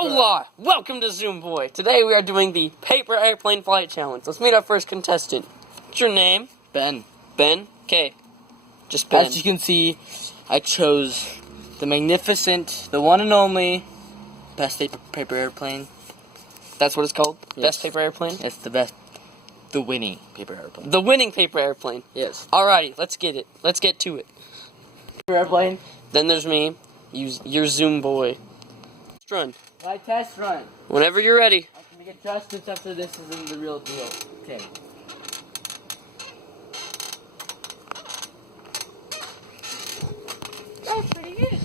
Hola! Welcome to Zoom Boy. Today we are doing the paper airplane flight challenge. Let's meet our first contestant. What's your name? Ben. Ben? Okay. Just Ben. As you can see, I chose the magnificent, the one and only best paper airplane. That's what it's called? Yes. Best paper airplane? It's the best, the winning paper airplane. The winning paper airplane. Yes. Alrighty, let's get it. Let's get to it. Paper airplane. Then there's me, your Zoom Boy. Let's run. My test run. Whenever you're ready. I can make adjustments after this isn't the real deal. Okay. That's pretty good.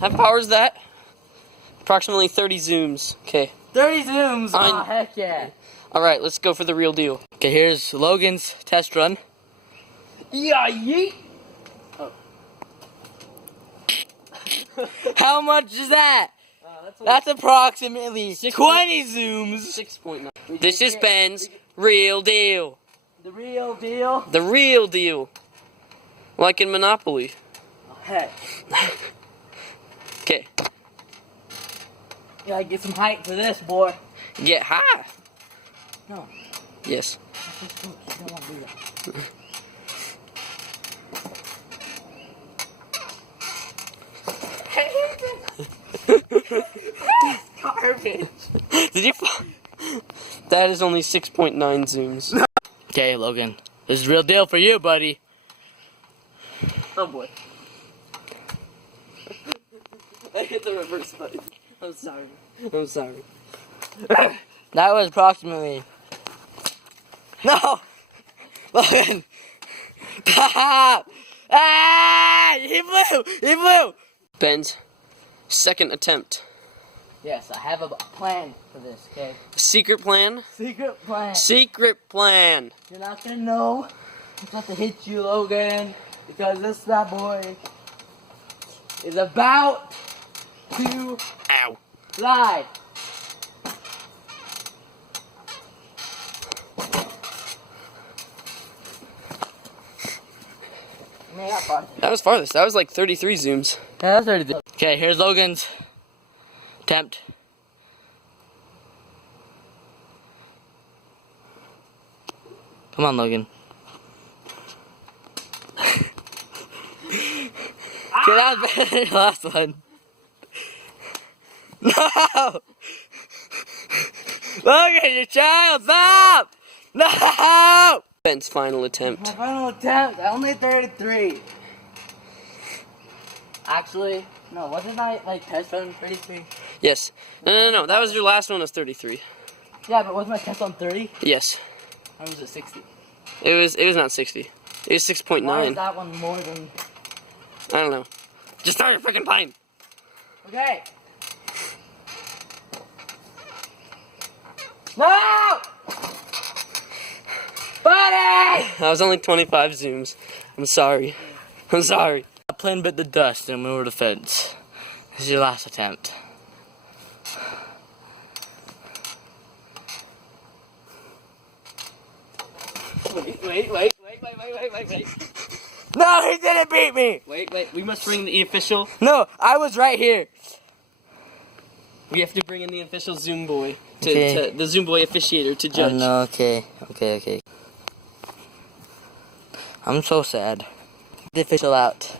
How power is that? Approximately 30 zooms. Okay. 30 zooms. I- Oh, heck yeah. Alright, let's go for the real deal. Okay, here's Logan's test run. Yeah, yeet! How much is that? That's approximately 20 zooms. 6.9. This is Ben's real deal. The real deal. The real deal. Like in Monopoly. Oh, heck. Okay. You gotta get some height for this, boy. Get high. No. Yes. You don't want to do that. Garbage. Did you fall? That is only 6.9 zooms. Okay, Logan. This is the real deal for you, buddy. Oh boy. I hit the reverse button. I'm sorry. I'm sorry. That was approximately... No! Logan! Stop! Ah! He blew! He blew! Ben's second attempt. Yes, I have a plan for this, okay? Secret plan? Secret plan. Secret plan. You're not gonna know. I'm about to hit you, Logan, because this bad boy is about to Ow. fly. That was farthest. That was like 33 zooms. Yeah, that's already. Okay, here's Logan's attempt. Come on, Logan. Okay, that was better than the last one. No! Logan, your child, stop! No! Ben's final attempt. My final attempt, I only 33. Actually, no, wasn't my test on 33? Yes. No. That was your last one was 33. Yeah, but wasn't my test on 30? Yes. Or was it 60? It was not 60. It was 6.9. Why is that one more than... I don't know. Just start your freaking plane. Okay. No! Buddy! That was only 25 zooms. I'm sorry. I'm sorry. A plane bit the dust and went over the fence. This is your last attempt. Wait. No, he didn't beat me! Wait. We must bring the official. No, I was right here. We have to bring in the official Zoom Boy. Okay. To the Zoom Boy officiator to judge. No, okay. I'm so sad. The official out.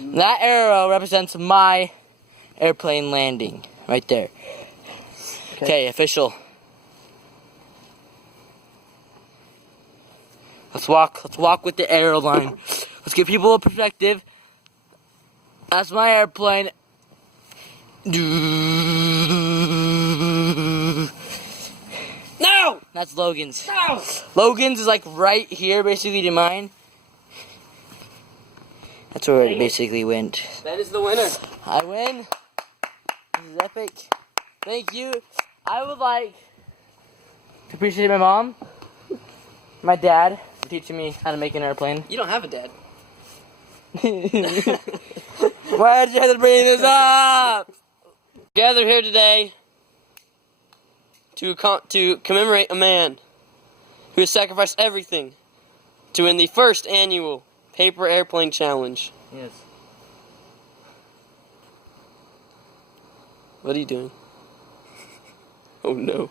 That arrow represents my airplane landing. Right there. Okay, official. Let's walk with the arrow line. Let's give people a perspective. That's my airplane. No! That's Logan's. No! Logan's is like right here basically to mine. That's where it basically went. That is the winner. I win. This is epic. Thank you. I would like to appreciate my mom, my dad, for teaching me how to make an airplane. You don't have a dad. Why did you have to bring this up? Gathered here today to commemorate a man who has sacrificed everything to win the first annual Paper Airplane Challenge. Yes. What are you doing? Oh no.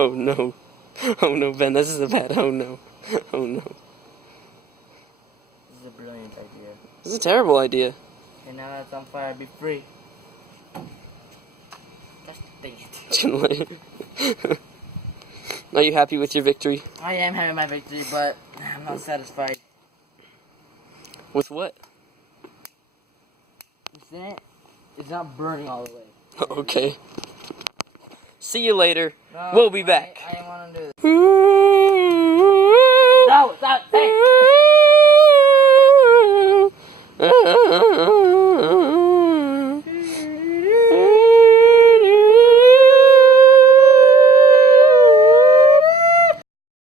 Oh no. Oh no, Ben, this is a bad. Oh no. Oh no. This is a brilliant idea. This is a terrible idea. And now that it's on fire, I'll be free. Gosh dang it. Just gonna let it- Are you happy with your victory? I am having my victory, but I'm not satisfied. With what? Isn't it? It's not burning all the way. Okay. See you later. No, We'll be back. I didn't want to do this. No, No, stop! Hey!